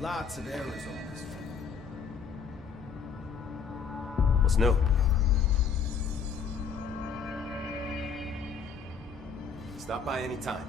Lots of errors on this. What's new? Stop by any time.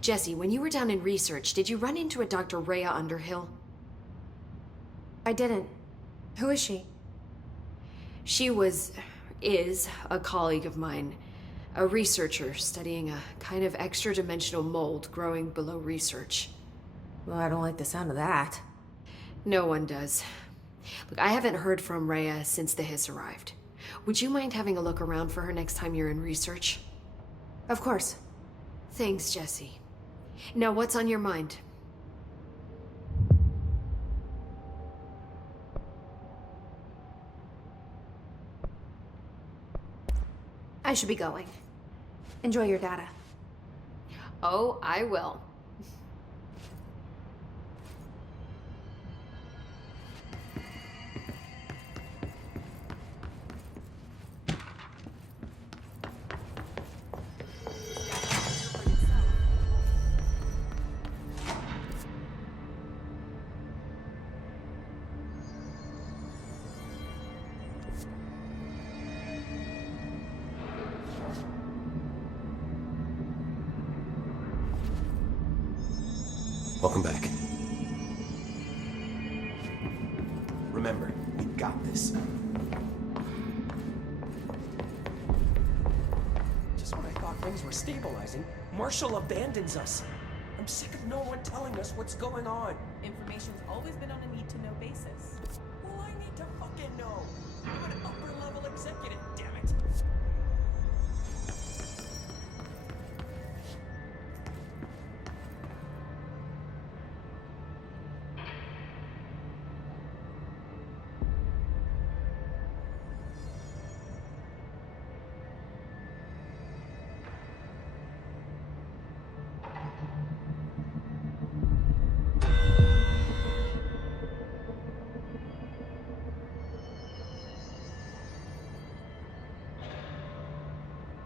Jesse, when you were down in research, did you run into a Dr. Rhea Underhill? I didn't. Who is she? She is a colleague of mine, a researcher studying a kind of extra-dimensional mold growing below research. Well, I don't like the sound of that. No one does. Look, I haven't heard from Rhea since the Hiss arrived. Would you mind having a look around for her next time you're in research? Of course. Thanks, Jesse. Now, what's on your mind? I should be going. Enjoy your data. Oh, I will. Welcome back. Remember, we got this. Just when I thought things were stabilizing, Marshall abandons us. I'm sick of no one telling us what's going on. Information's always been on a need-to-know basis. Well, I need to fucking know. I'm an upper-level executive, damn it.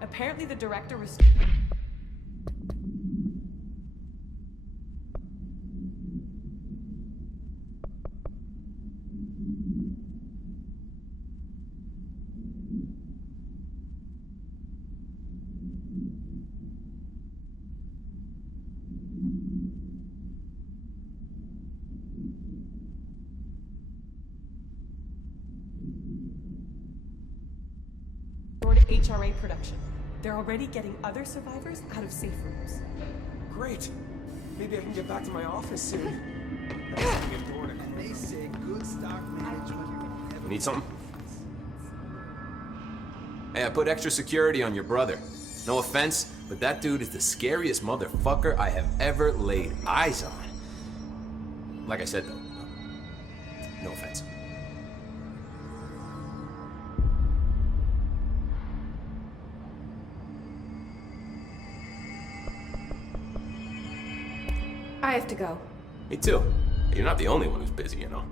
Apparently the director was... HRA production. They're already getting other survivors out of safe rooms. Great. Maybe I can get back to my office soon. And they say good stock management. You need something? Hey, I put extra security on your brother. No offense, but that dude is the scariest motherfucker I have ever laid eyes on. Like I said, though, no offense. I have to go. Me too. You're not the only one who's busy, you know.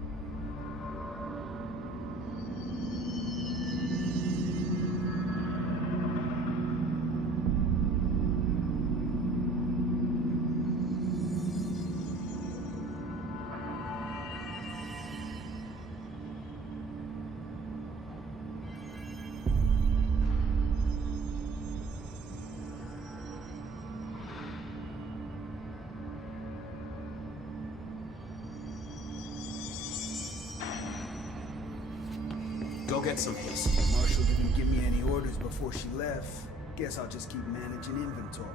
Go get some haste. Marshall didn't give me any orders before she left. Guess I'll just keep managing inventory.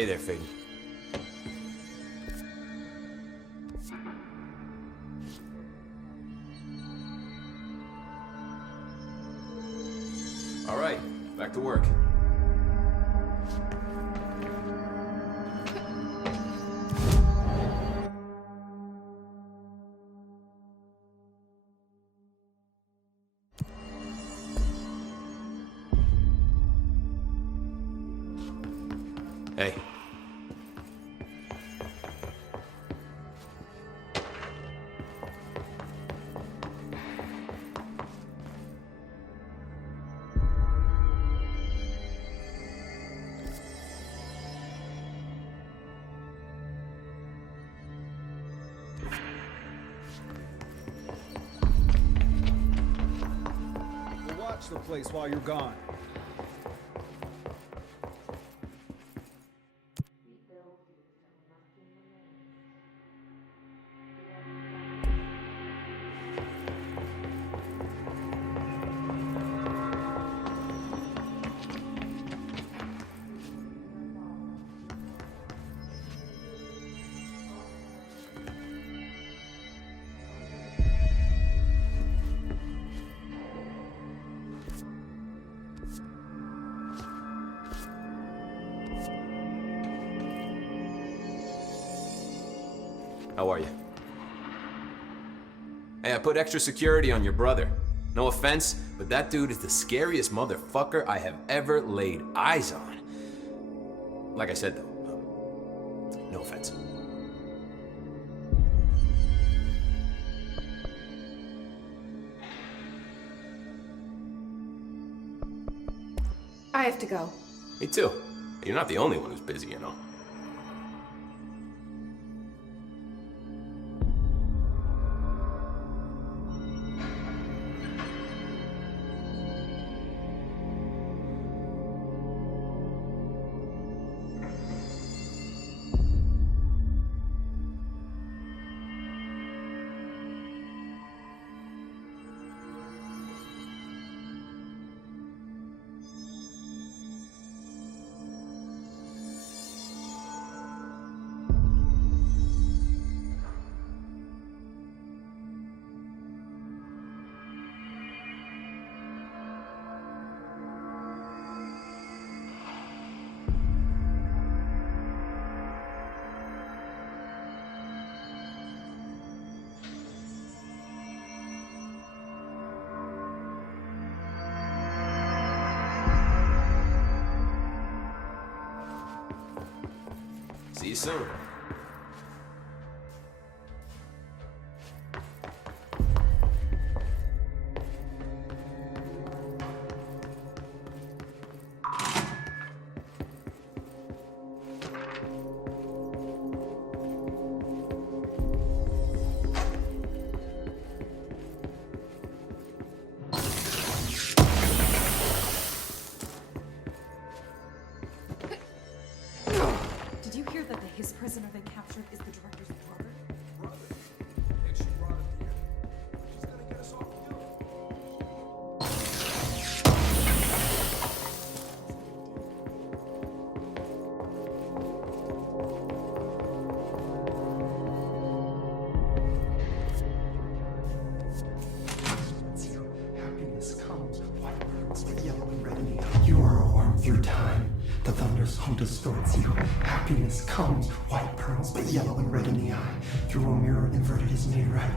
Hey there, Faden. All right, back to work. Hey. We'll watch the place while you're gone. How are you? Hey, I put extra security on your brother. No offense, but that dude is the scariest motherfucker I have ever laid eyes on. Like I said, though, no offense. I have to go. Me too. You're not the only one who's busy, you know. See you soon. Did you hear that his prisoner they captured is the director's brother? Brother? And she brought him here. She's gonna get us off the building. Happiness comes, white pearls, but yellow and red in the eye. You are a worm through time. The thunder's home distorts you. Happiness comes, white pearls, but yellow and red in the eye. Through a mirror inverted is made right.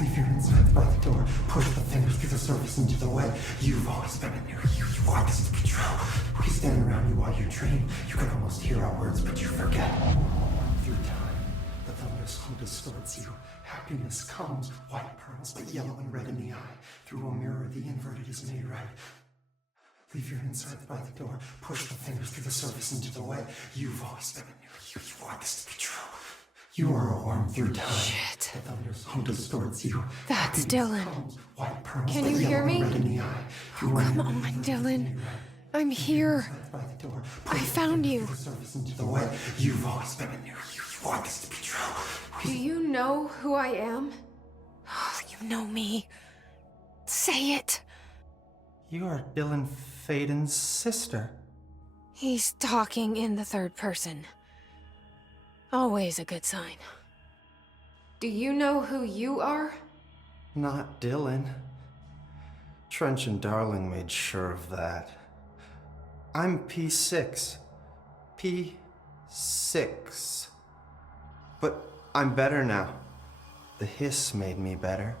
Leave your insides by the door. Push the fingers through the surface into the way. You've always been in there. You want this to be true. We stand around you while you dream. You can almost hear our words, but you forget. Through time, the thunder's home distorts you. Happiness comes, white pearls, but yellow and red in the eye. Through a mirror, the inverted is made right. Leave your insides by the door. Push the fingers through the surface into the way. You've always been in there. You want this to be true. You are a worm through time. Shit. The thunder's home distorts you. That's Dylan. Comes, white pearls, Can but you yellow hear and me? red in the eye. Through a Come mirror, on, the inverted is Dylan. made right. I'm here. Inside by the door. I Push the found fingers you. through the surface into the way. You've always been in there. You want this to be true. Do you know who I am? Oh, you know me. Say it. You are Dylan Faden's sister. He's talking in the third person. Always a good sign. Do you know who you are? Not Dylan. Trench and Darling made sure of that. I'm P6. P6. But I'm better now. The hiss made me better.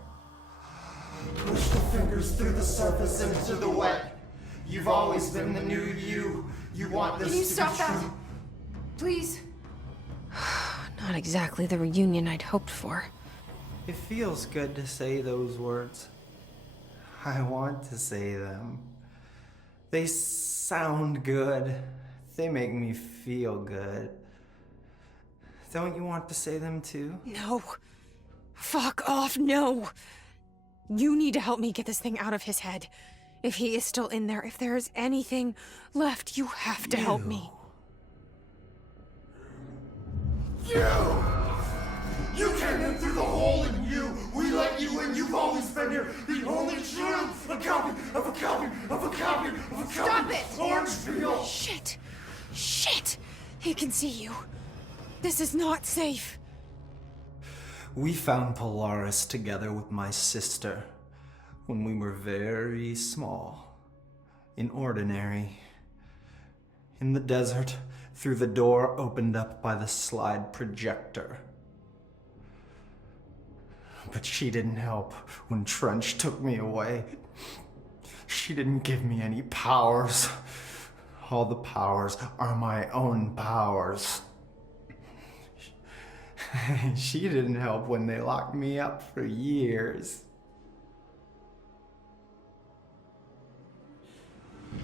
Push the fingers through the surface into the wet. You've always been the new you. You want this Can you to stop be that? true. Please? Not exactly the reunion I'd hoped for. It feels good to say those words. I want to say them. They sound good. They make me feel good. Don't you want to say them too? No. Fuck off, no! You need to help me get this thing out of his head. If he is still in there, if there is anything left, you have to help me. You came in through the hole in you. We let you in. You've always been here. The only truth. A copy of a copy of a copy of a copy. Stop it! Orange peel. Shit! Shit! He can see you. This is not safe. We found Polaris together with my sister when we were very small, in Ordinary, in the desert, through the door opened up by the slide projector. But she didn't help when Trench took me away. She didn't give me any powers. All the powers are my own powers. She didn't help when they locked me up for years.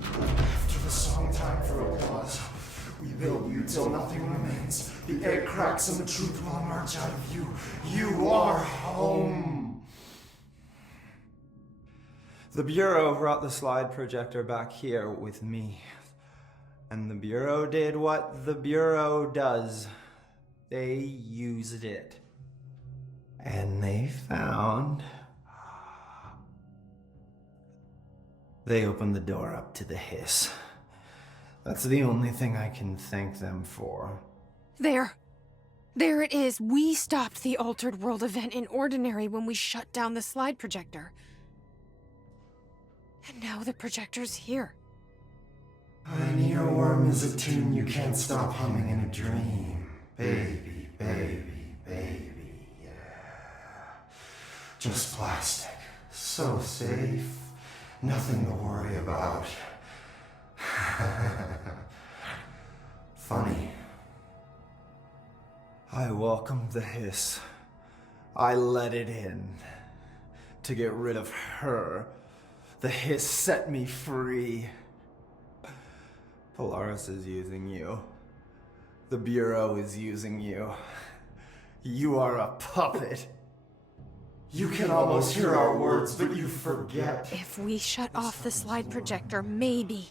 After the song time for applause, we build you till nothing remains. The egg cracks and the truth will emerge out of you. You are home. The Bureau brought the slide projector back here with me. And the Bureau did what the Bureau does. They used it. And they found... They opened the door up to the hiss. That's the only thing I can thank them for. There. There it is. We stopped the Altered World event in Ordinary when we shut down the slide projector. And now the projector's here. An earworm is a tune you can't stop humming in a dream. Baby, baby, baby, yeah. Just plastic. So safe. Nothing to worry about. Funny. I welcomed the hiss. I let it in. To get rid of her. The hiss set me free. Polaris is using you. The Bureau is using you. You are a puppet. You can almost hear our words, but you forget. If we shut off the slide projector, maybe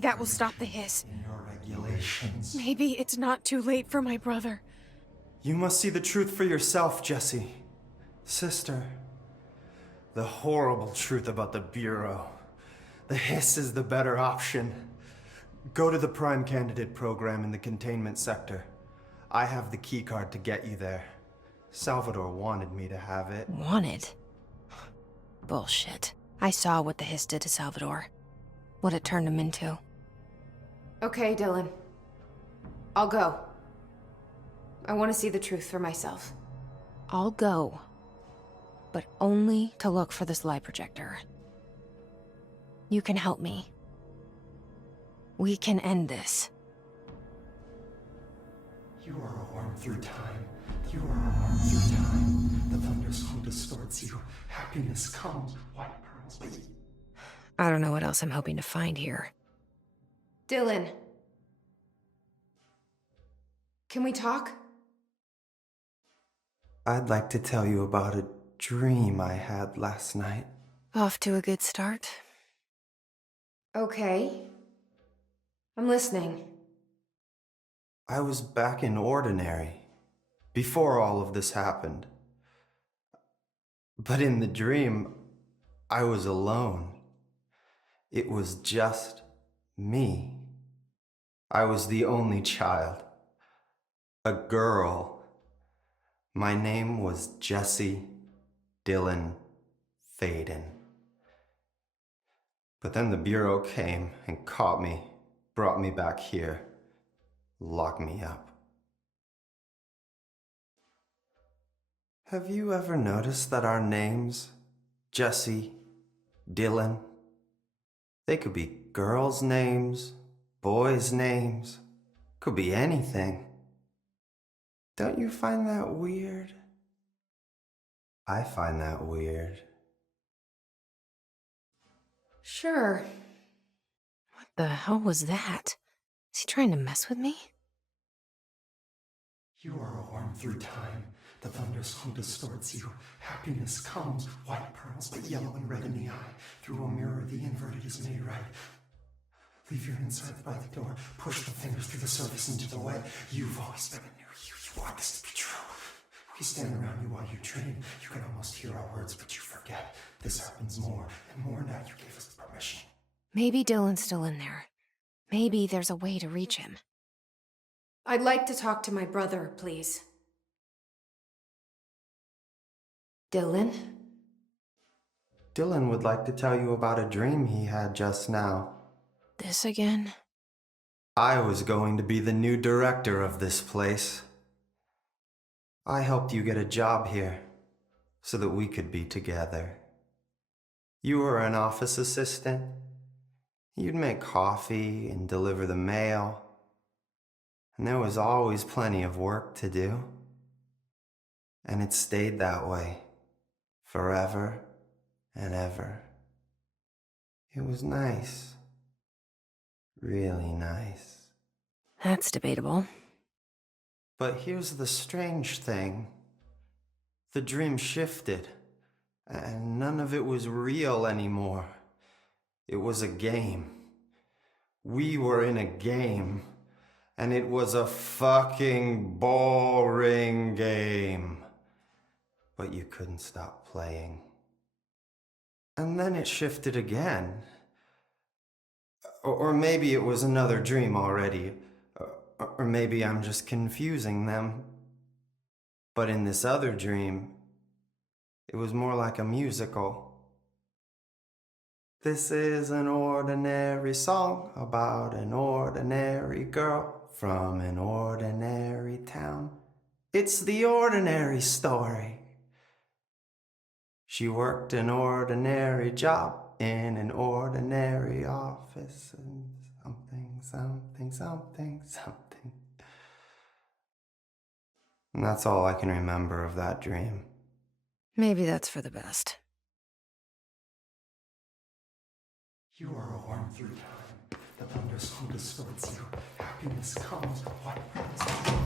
that will stop the hiss. In your regulations. Maybe it's not too late for my brother. You must see the truth for yourself, Jesse. Sister. The horrible truth about the Bureau. The hiss is the better option. Go to the Prime Candidate program in the containment sector. I have the keycard to get you there. Salvador wanted me to have it. Wanted? Bullshit. I saw what the hiss did to Salvador. What it turned him into. Okay, Dylan. I'll go. I want to see the truth for myself. I'll go. But only to look for the slide projector. You can help me. We can end this. You are a worm through time. You are a worm through time. The thunderstorm distorts you. Happiness comes. White pearls, but I don't know what else I'm hoping to find here. Dylan. Can we talk? I'd like to tell you about a dream I had last night. Off to a good start. Okay. I'm listening. I was back in Ordinary, before all of this happened. But in the dream, I was alone. It was just me. I was the only child. A girl. My name was Jesse Dylan Faden. But then the Bureau came and caught me, brought me back here, locked me up. Have you ever noticed that our names, Jesse, Dylan, they could be girls' names, boys' names, could be anything. Don't you find that weird? I find that weird. Sure. What the hell was that? Is he trying to mess with me? You are a worm through time. The thunderstorm distorts you. Happiness comes, white pearls, but yellow and red in the eye. Through a mirror, the inverted is made right. Leave your insides by the door. Push the fingers through the surface into the way. You've always been a new you. You want this to be true. We stand around you while you dream. You can almost hear our words, but you forget. This happens more and more now you gave us permission. Maybe Dylan's still in there. Maybe there's a way to reach him. I'd like to talk to my brother, please. Dylan? Dylan would like to tell you about a dream he had just now. This again? I was going to be the new director of this place. I helped you get a job here so that we could be together. You were an office assistant. You'd make coffee and deliver the mail. And there was always plenty of work to do. And it stayed that way. Forever and ever. It was nice. Really nice. That's debatable. But here's the strange thing. The dream shifted, and none of it was real anymore. It was a game. We were in a game, and it was a fucking boring game. But you couldn't stop playing. And then it shifted again. Or maybe it was another dream already. Or maybe I'm just confusing them. But in this other dream, it was more like a musical. This is an ordinary song about an ordinary girl from an ordinary town. It's the ordinary story. She worked an ordinary job in an ordinary office and something. And that's all I can remember of that dream. Maybe that's for the best. You are a worm through time. The thunderstorm distorts you. Happiness comes, white pearls.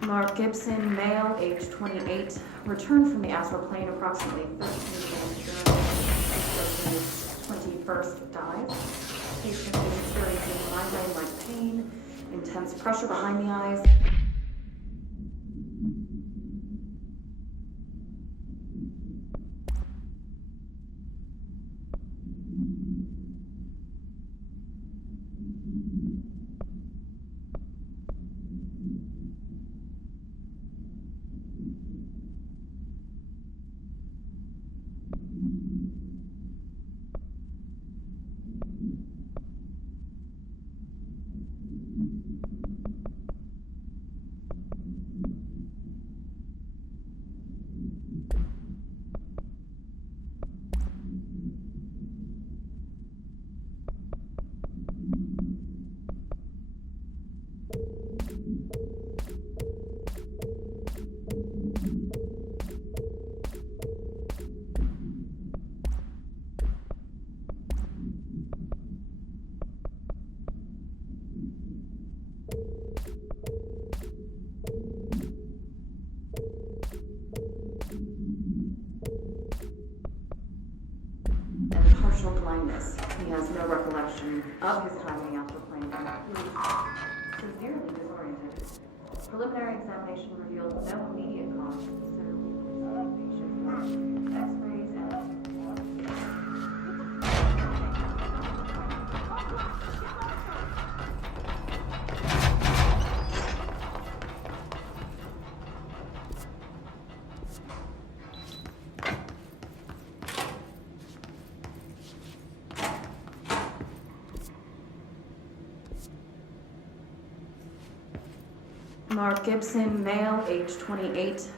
Mark Gibson, male, age 28, returned from the astral plane approximately 13 minutes during his 21st dive. Patient is experiencing migraine-like pain, intense pressure behind the eyes. And partial blindness. He has no recollection of his time in the astral plane and is severely disoriented. Preliminary examination revealed no immediate cause, so patient for X-rays and Mark Gibson, male, age 28,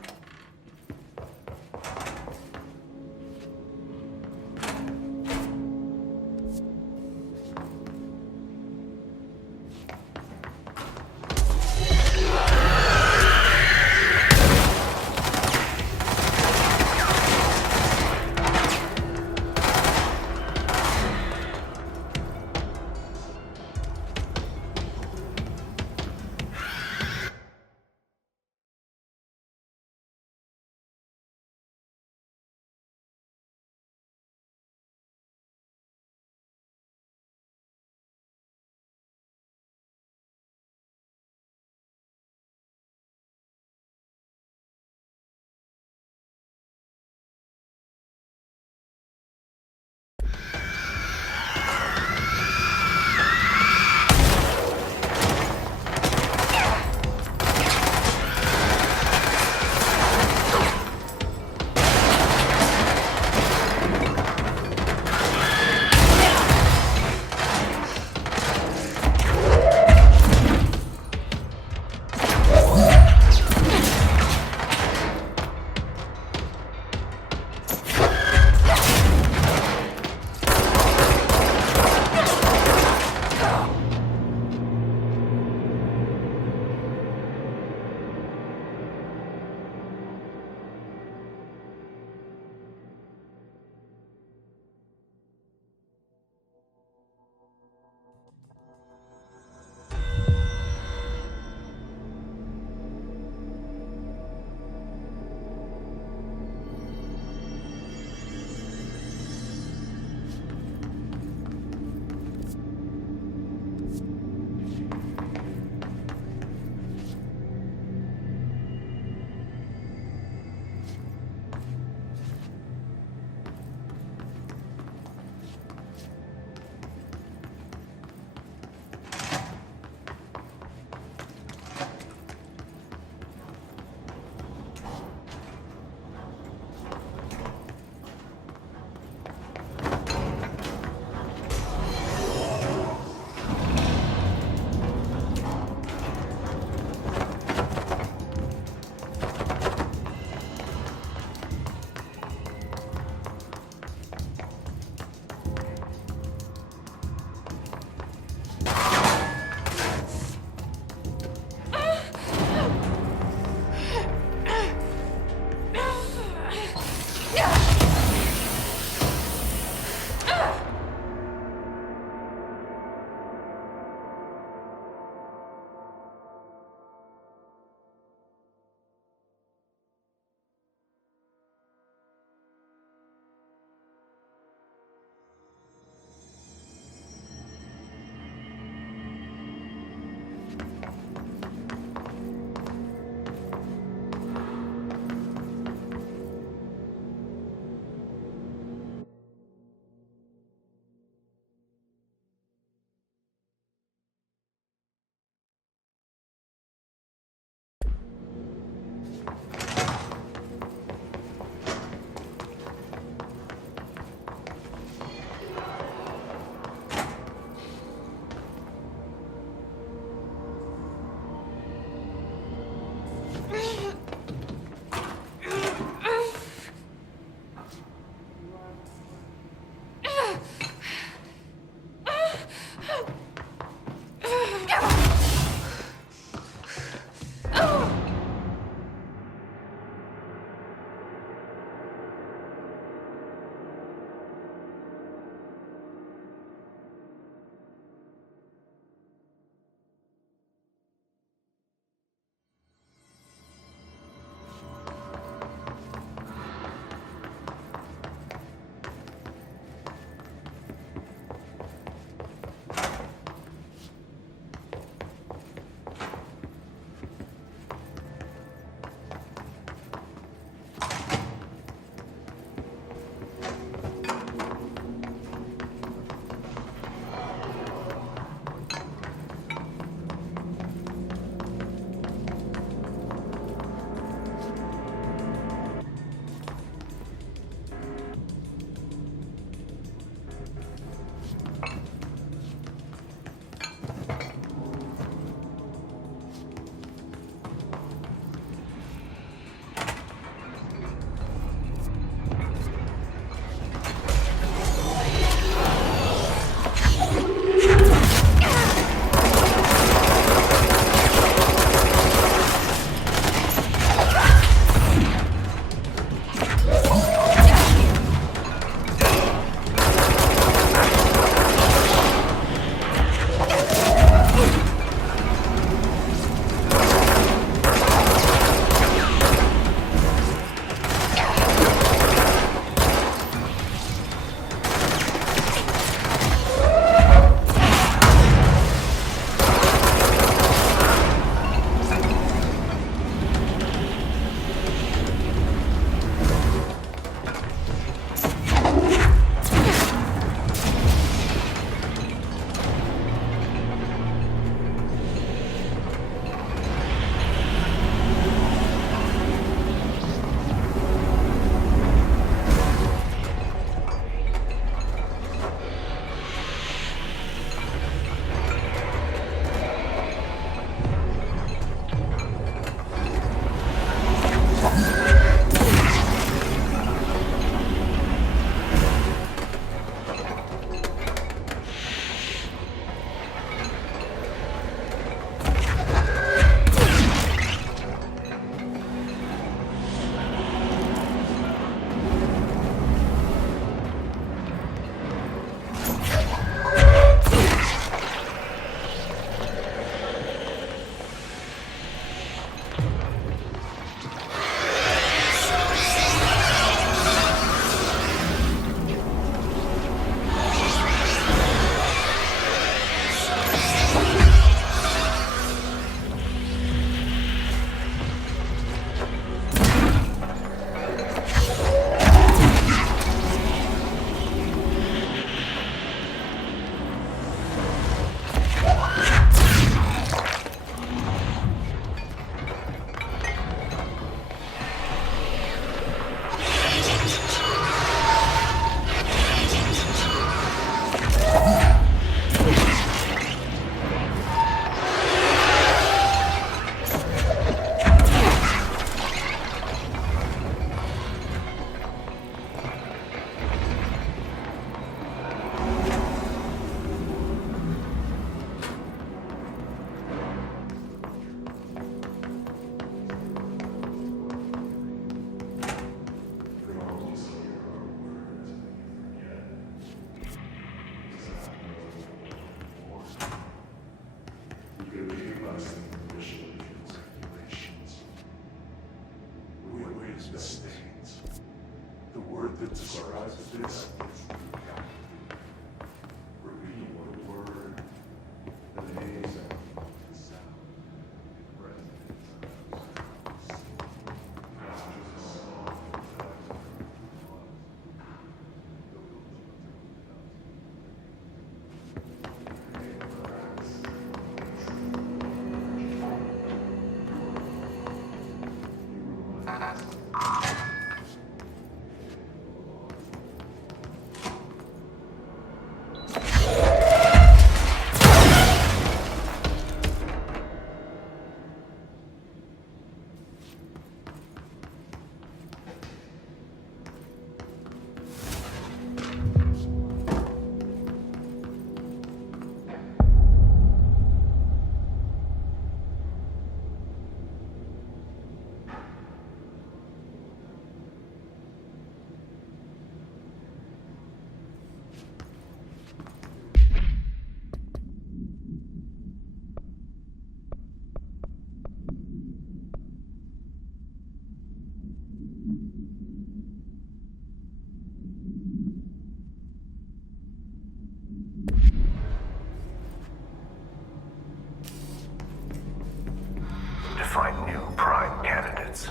To find new prime candidates.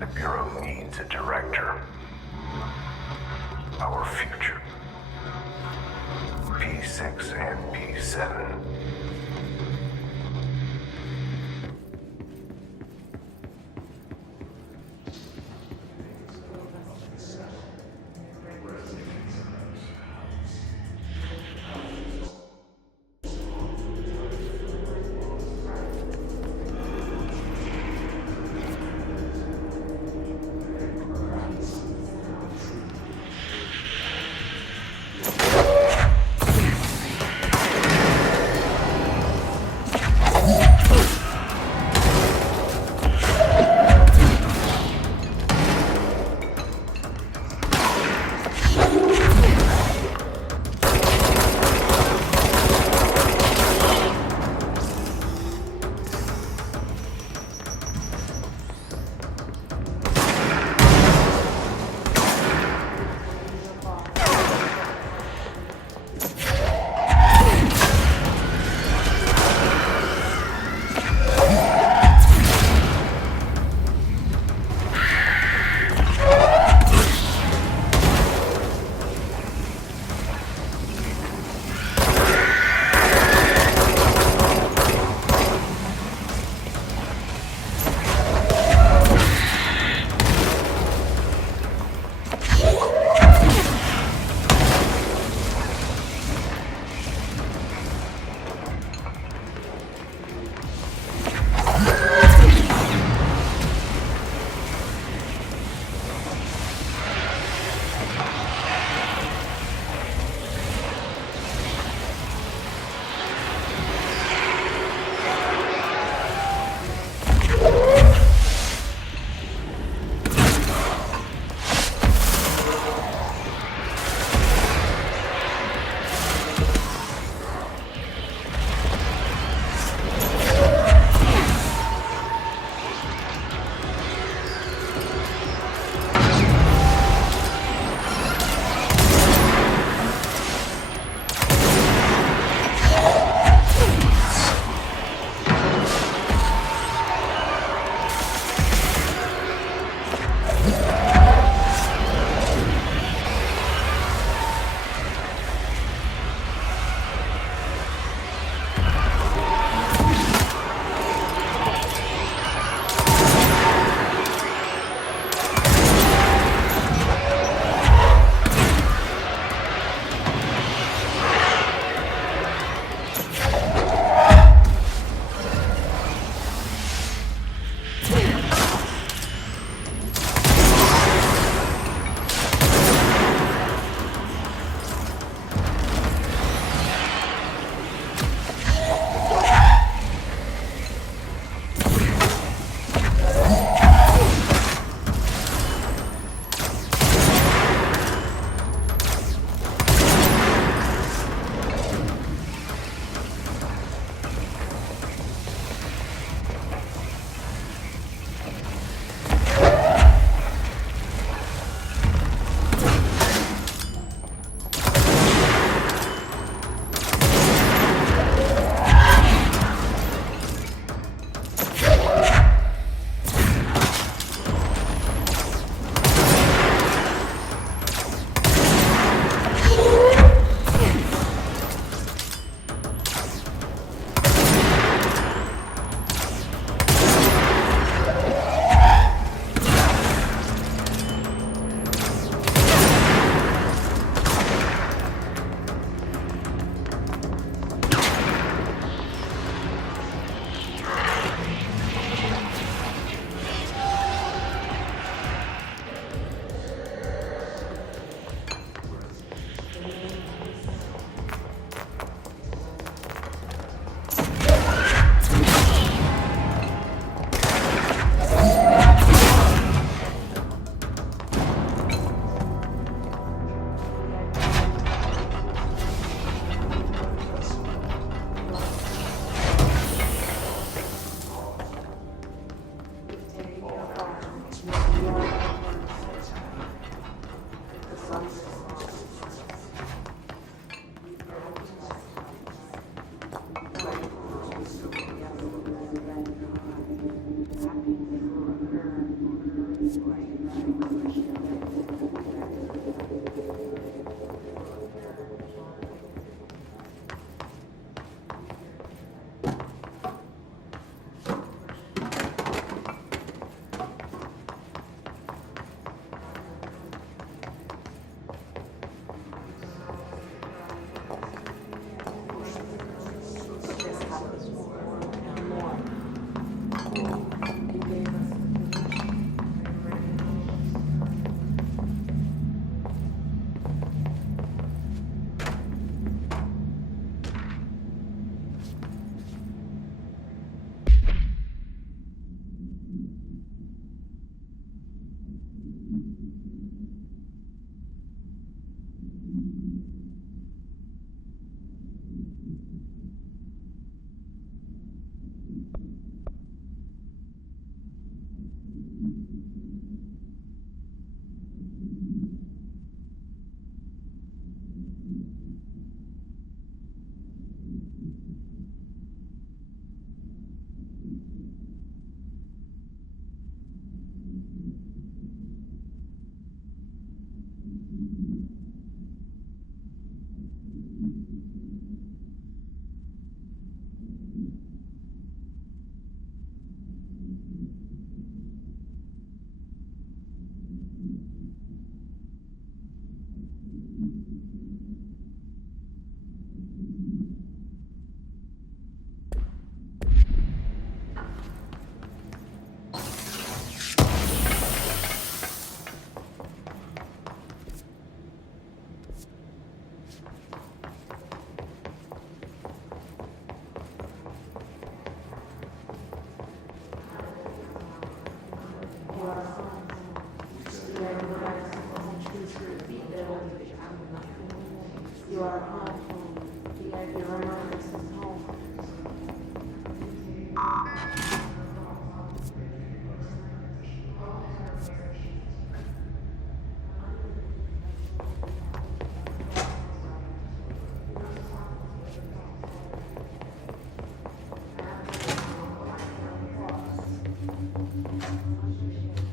The Bureau needs a director. Our future. P6 and P7.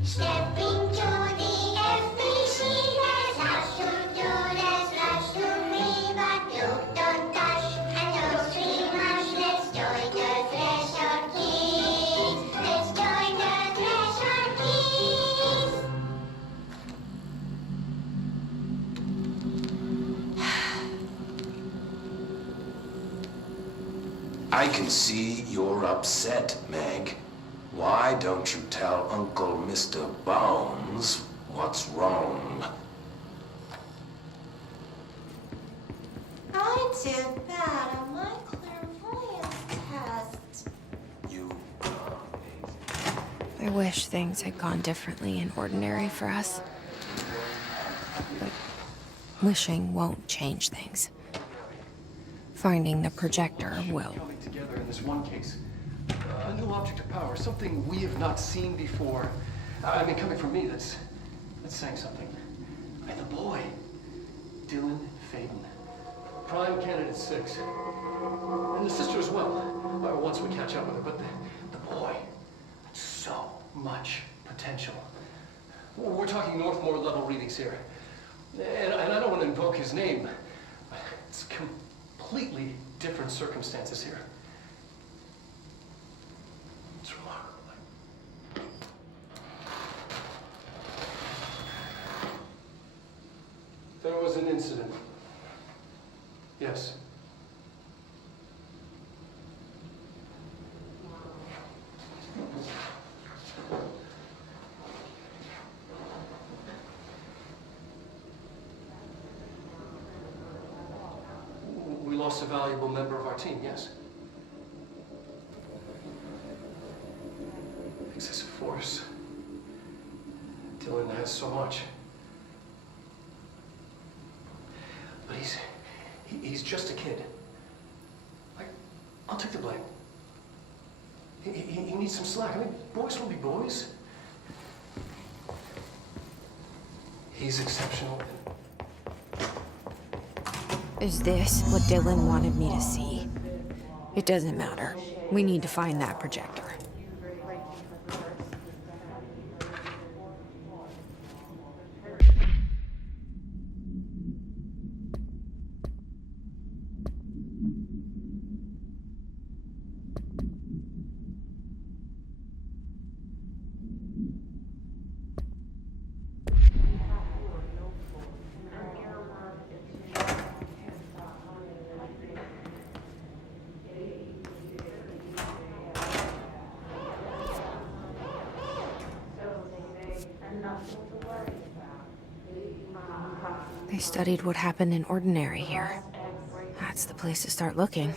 Stepping to the FBC, there's lots to do, there's lots to be, but look, don't touch, and don't scream much. Let's join the Threshold Kids. Let's join the Threshold Kids. I can see you're upset, Meg. Why don't you tell Uncle Mr. Bones what's wrong? I did bad on my clairvoyance test. You I wish things had gone differently in Ordinary for us. But wishing won't change things. Finding the projector will. Coming together in this one case. A new object of power, something we have not seen before. I mean, coming from me, that's saying something. And the boy, Dylan Faden, prime candidate 6, and the sister as well. Once we catch up with her, but the boy, so much potential. We're talking Northmore level readings here, and I don't want to invoke his name. It's completely different circumstances here. It's remarkable. There was an incident. Yes. We lost a valuable member of our team, yes. Excessive force. Dylan has so much. But he's just a kid. I'll take the blame. He needs some slack. I mean, boys will be boys. He's exceptional. Is this what Dylan wanted me to see? It doesn't matter. We need to find that projector. They studied what happened in Ordinary here. That's the place to start looking.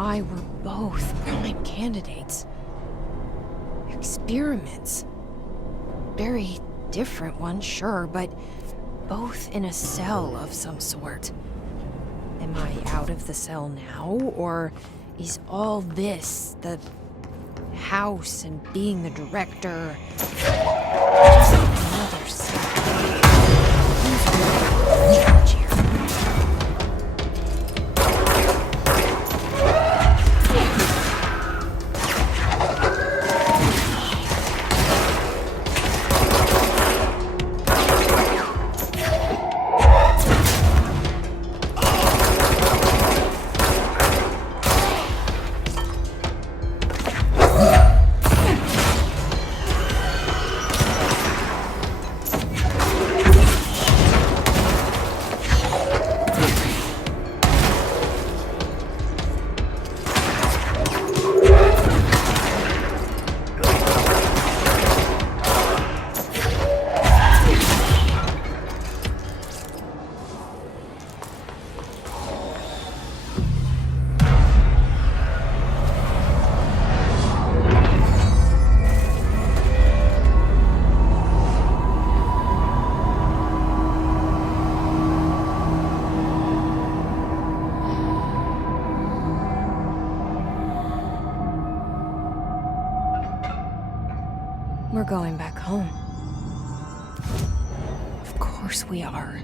I were both prime candidates. Experiments. Very different ones, sure, but both in a cell of some sort. Am I out of the cell now, or is all this, the house and being the director, just another cell? Who's really in charge here? We're going back home. Of course we are.